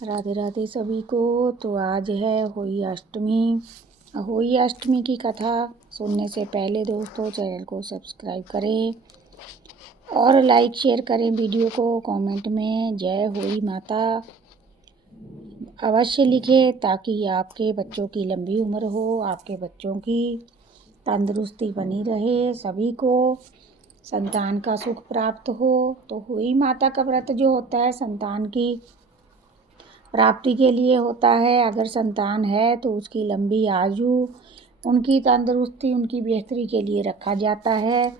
राधे राधे सभी को। तो आज है होली अष्टमी। होली अष्टमी की कथा सुनने से पहले दोस्तों चैनल को सब्सक्राइब करें और लाइक शेयर करें वीडियो को। कमेंट में जय होली माता अवश्य लिखें ताकि आपके बच्चों की लंबी उम्र हो, आपके बच्चों की तंदुरुस्ती बनी रहे, सभी को संतान का सुख प्राप्त हो। तो होली माता का व्रत जो होता है संतान की प्राप्ति के लिए होता है। अगर संतान है तो उसकी लंबी आयु, उनकी तंदुरुस्ती, उनकी बेहतरी के लिए रखा जाता है।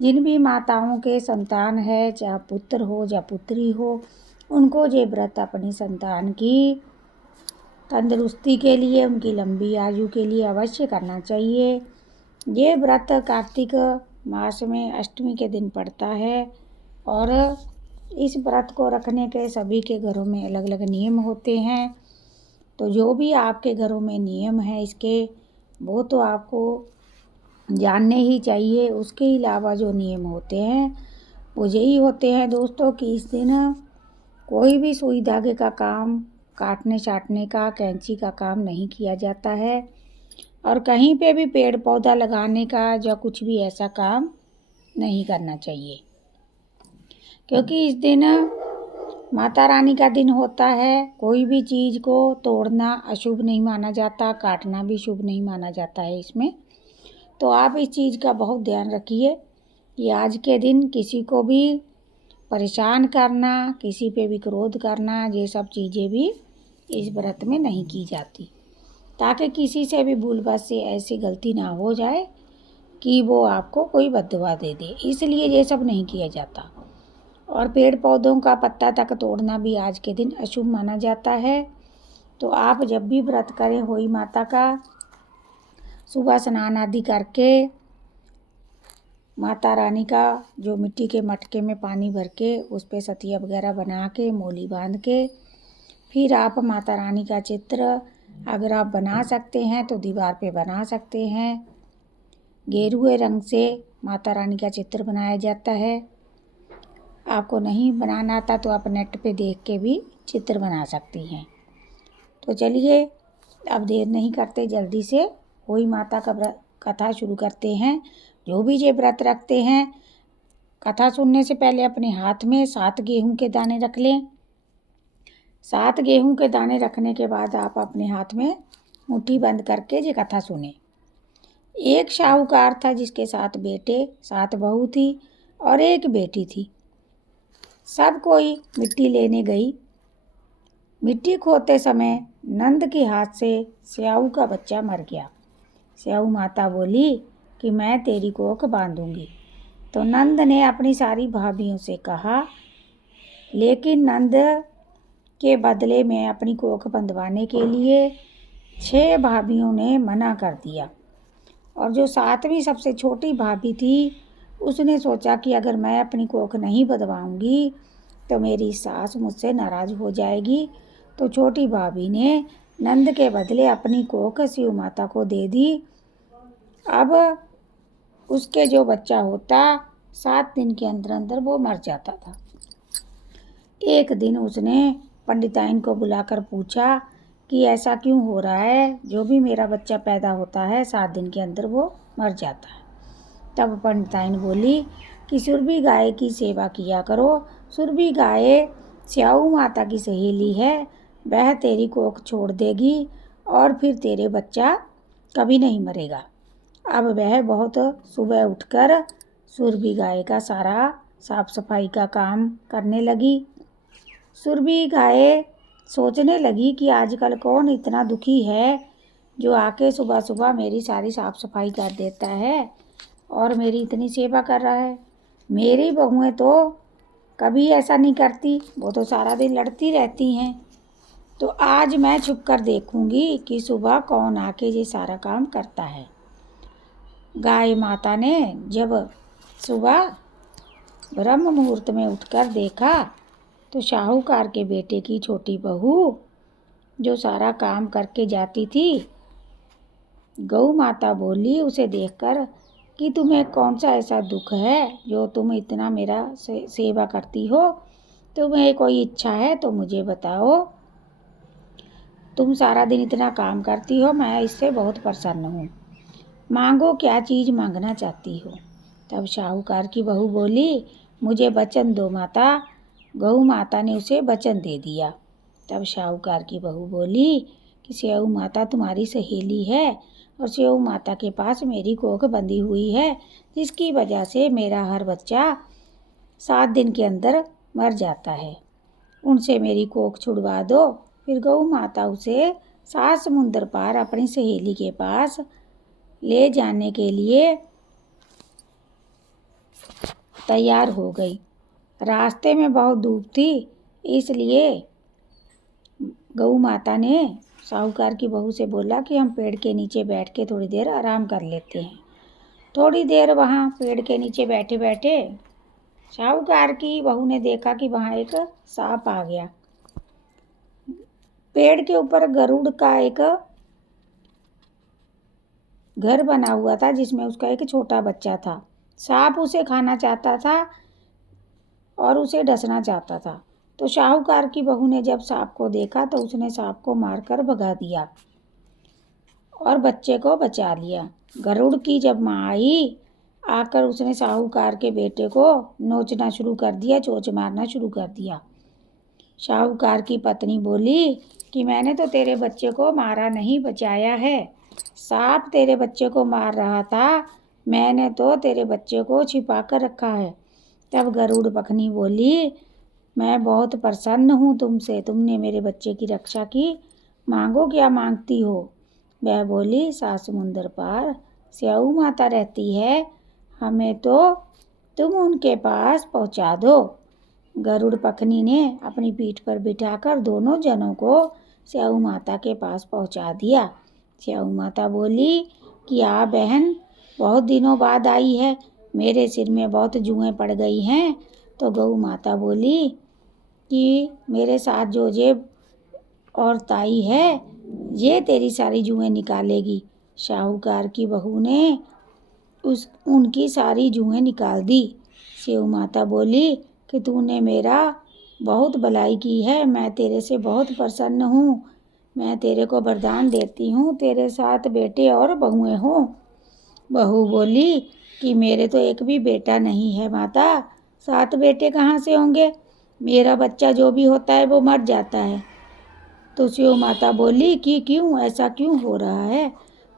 जिन भी माताओं के संतान है, चाहे पुत्र हो या पुत्री हो, उनको ये व्रत अपनी संतान की तंदुरुस्ती के लिए, उनकी लंबी आयु के लिए अवश्य करना चाहिए। ये व्रत कार्तिक मास में अष्टमी के दिन पड़ता है और इस व्रत को रखने के सभी के घरों में अलग अलग नियम होते हैं। तो जो भी आपके घरों में नियम है इसके, वो तो आपको जानने ही चाहिए। उसके अलावा जो नियम होते हैं वो यही होते हैं दोस्तों कि इस दिन कोई भी सुई धागे का काम, काटने छाटने का, कैंची का काम नहीं किया जाता है और कहीं पे भी पेड़ पौधा लगाने का या कुछ भी ऐसा काम नहीं करना चाहिए, क्योंकि इस दिन माता रानी का दिन होता है। कोई भी चीज़ को तोड़ना अशुभ नहीं माना जाता, काटना भी शुभ नहीं माना जाता है इसमें। तो आप इस चीज़ का बहुत ध्यान रखिए कि आज के दिन किसी को भी परेशान करना, किसी पे भी क्रोध करना, ये सब चीज़ें भी इस व्रत में नहीं की जाती, ताकि किसी से भी भूलवश से ऐसी गलती ना हो जाए कि वो आपको कोई बद्दुआ दे दे, इसलिए ये सब नहीं किया जाता। और पेड़ पौधों का पत्ता तक तोड़ना भी आज के दिन अशुभ माना जाता है। तो आप जब भी व्रत करें होली माता का, सुबह स्नान आदि करके माता रानी का जो मिट्टी के मटके में पानी भर के उस पर सतिया वगैरह बना के मोली बांध के फिर आप माता रानी का चित्र अगर आप बना सकते हैं तो दीवार पे बना सकते हैं। गेरुए रंग से माता रानी का चित्र बनाया जाता है। आपको नहीं बनाना आता तो आप नेट पे देख के भी चित्र बना सकती हैं। तो चलिए अब देर नहीं करते, जल्दी से होली माता का कथा शुरू करते हैं। जो भी ये व्रत रखते हैं, कथा सुनने से पहले अपने हाथ में 7 गेहूं के दाने रख लें। 7 गेहूं के दाने रखने के बाद आप अपने हाथ में मुट्ठी बंद करके ये कथा सुने। एक साहूकार था जिसके 7 बेटे, 7 बहू थी और एक बेटी थी। सब कोई मिट्टी लेने गई। मिट्टी खोदते समय नंद के हाथ से स्याऊ का बच्चा मर गया। स्याऊ माता बोली कि मैं तेरी कोख बांधूंगी। तो नंद ने अपनी सारी भाभियों से कहा, लेकिन नंद के बदले में अपनी कोख बंधवाने के लिए 6 भाभियों ने मना कर दिया। और जो 7वीं सबसे छोटी भाभी थी उसने सोचा कि अगर मैं अपनी कोख नहीं बंधवाऊंगी तो मेरी सास मुझसे नाराज़ हो जाएगी। तो छोटी भाभी ने नंद के बदले अपनी कोख शिव माता को दे दी। अब उसके जो बच्चा होता 7 दिन के अंदर अंदर वो मर जाता था। एक दिन उसने पंडिताइन को बुलाकर पूछा कि ऐसा क्यों हो रहा है, जो भी मेरा बच्चा पैदा होता है 7 दिन के अंदर वो मर जाता है। तब पंडिताइन बोली कि सुरभि गाय की सेवा किया करो। सुरभि गाय स्याऊ माता की सहेली है, वह तेरी कोख छोड़ देगी और फिर तेरे बच्चा कभी नहीं मरेगा। अब वह बहुत सुबह उठकर सुरभि गाय का सारा साफ सफाई का काम करने लगी। सुरभि गाय सोचने लगी कि आजकल कौन इतना दुखी है जो आके सुबह सुबह मेरी सारी साफ सफाई कर देता है और मेरी इतनी सेवा कर रहा है। मेरी बहुएं तो कभी ऐसा नहीं करती, वो तो सारा दिन लड़ती रहती हैं। तो आज मैं छुप कर देखूंगी कि सुबह कौन आके ये सारा काम करता है। गाय माता ने जब सुबह ब्रह्म मुहूर्त में उठकर देखा तो साहूकार के बेटे की छोटी बहू जो सारा काम करके जाती थी, गौ माता बोली उसे देखकर कि तुम्हें कौन सा ऐसा दुख है जो तुम इतना मेरा सेवा करती हो, तुम्हें कोई इच्छा है तो मुझे बताओ, तुम सारा दिन इतना काम करती हो, मैं इससे बहुत प्रसन्न हूँ। मांगो, क्या चीज़ मांगना चाहती हो? तब साहूकार की बहू बोली, मुझे वचन दो माता। गऊ माता ने उसे वचन दे दिया। तब साहूकार की बहू बोली कि स्याऊ माता तुम्हारी सहेली है और स्याऊ माता के पास मेरी कोख बंधी हुई है, जिसकी वजह से मेरा हर बच्चा 7 दिन के अंदर मर जाता है। उनसे मेरी कोख छुड़वा दो। फिर गऊ माता उसे 7 समुंदर पार अपनी सहेली के पास ले जाने के लिए तैयार हो गई। रास्ते में बहुत धूप थी, इसलिए गऊ माता ने साहूकार की बहू से बोला कि हम पेड़ के नीचे बैठ के थोड़ी देर आराम कर लेते हैं। थोड़ी देर वहाँ पेड़ के नीचे बैठे बैठे साहूकार की बहू ने देखा कि वहाँ एक सांप आ गया। पेड़ के ऊपर गरुड़ का एक घर बना हुआ था, जिसमें उसका एक छोटा बच्चा था। सांप उसे खाना चाहता था और उसे डसना चाहता था। तो साहूकार की बहू ने जब सांप को देखा तो उसने सांप को मारकर भगा दिया और बच्चे को बचा लिया। गरुड़ की जब माँ आई, आकर उसने साहूकार के बेटे को नोचना शुरू कर दिया, चोंच मारना शुरू कर दिया। साहूकार की पत्नी बोली कि मैंने तो तेरे बच्चे को मारा नहीं, बचाया है। सांप तेरे बच्चे को मार रहा था, मैंने तो तेरे बच्चे को छिपा कर रखा है। तब गरुड़ पत्नी बोली, मैं बहुत प्रसन्न हूँ तुमसे, तुमने मेरे बच्चे की रक्षा की। मांगो, क्या मांगती हो? वह बोली, 7 समुंदर पार स्याऊ माता रहती है, हमें तो तुम उनके पास पहुँचा दो। गरुड़ पत्नी ने अपनी पीठ पर बिठाकर दोनों जनों को स्याऊ माता के पास पहुँचा दिया। स्याऊ माता बोली कि आ बहन, बहुत दिनों बाद आई है, मेरे सिर में बहुत जुएँ पड़ गई हैं। तो गऊ माता बोली कि मेरे साथ जो जेब और ताई है, ये तेरी सारी जुएँ निकालेगी। साहूकार की बहू ने उनकी सारी जुएँ निकाल दी। स्याऊ माता बोली कि तूने मेरा बहुत भलाई की है, मैं तेरे से बहुत प्रसन्न हूँ। मैं तेरे को वरदान देती हूँ, तेरे 7 बेटे और बहुएँ हों। बहू बोली कि मेरे तो एक भी बेटा नहीं है माता, 7 बेटे कहाँ से होंगे? मेरा बच्चा जो भी होता है वो मर जाता है। तो स्याऊ माता बोली कि क्यों, ऐसा क्यों हो रहा है?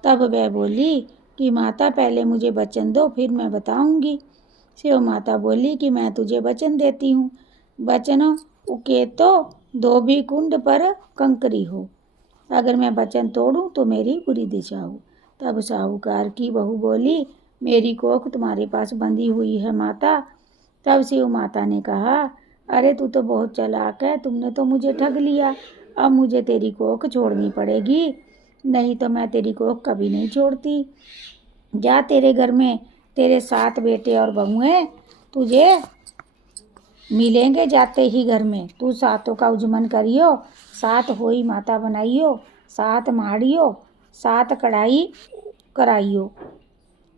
तब वह बोली कि माता पहले मुझे वचन दो, फिर मैं बताऊंगी। स्याऊ माता बोली कि मैं तुझे वचन देती हूँ, वचन उके तो दो भी कुंड पर कंकरी हो। अगर मैं वचन तोड़ूं तो मेरी बुरी दिशा हो। तब साहूकार की बहू बोली, मेरी कोख तुम्हारे पास बंधी हुई है माता। तब स्याऊ माता ने कहा, अरे तू तो बहुत चालाक है, तुमने तो मुझे ठग लिया। अब मुझे तेरी कोख छोड़नी पड़ेगी, नहीं तो मैं तेरी कोख कभी नहीं छोड़ती। जा, तेरे घर में तेरे 7 बेटे और बहुएं तुझे मिलेंगे जाते ही घर में। तू 7 का उजमन करियो, 7 होई माता बनाइयो, 7 माड़ियो, 7 कढ़ाई कराइयो।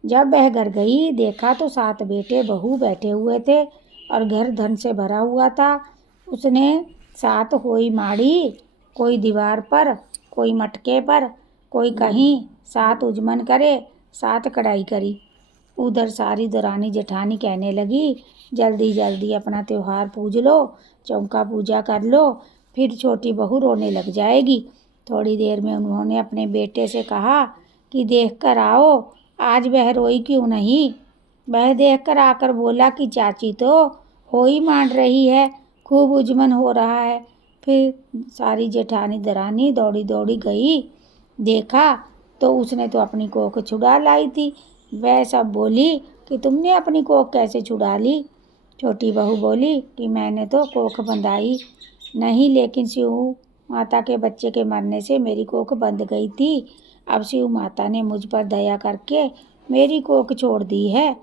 जब वह घर गई, देखा तो 7 बेटे बहू बैठे हुए थे और घर धन से भरा हुआ था। उसने 7 होई माड़ी, कोई दीवार पर, कोई मटके पर, कोई कहीं, 7 उजमन करे, 7 कढ़ाई करी। उधर सारी दरानी जेठानी कहने लगी, जल्दी जल्दी अपना त्योहार पूज लो, चौका पूजा कर लो, फिर छोटी बहू रोने लग जाएगी। थोड़ी देर में उन्होंने अपने बेटे से कहा कि देख कर आओ, आज वह रोई क्यों नहीं? वह देख कर आकर बोला कि चाची तो होई मांड रही है, खूब उजमन हो रहा है। फिर सारी जेठानी दरानी दौड़ी दौड़ी गई, देखा तो उसने तो अपनी कोख छुड़ा लाई थी। वह सब बोली कि तुमने अपनी कोख कैसे छुड़ा ली? छोटी बहू बोली कि मैंने तो कोख बंधाई नहीं, लेकिन स्याऊ माता के बच्चे के मरने से मेरी कोख बंध गई थी। अब स्याऊ माता ने मुझ पर दया करके मेरी कोख छोड़ दी है।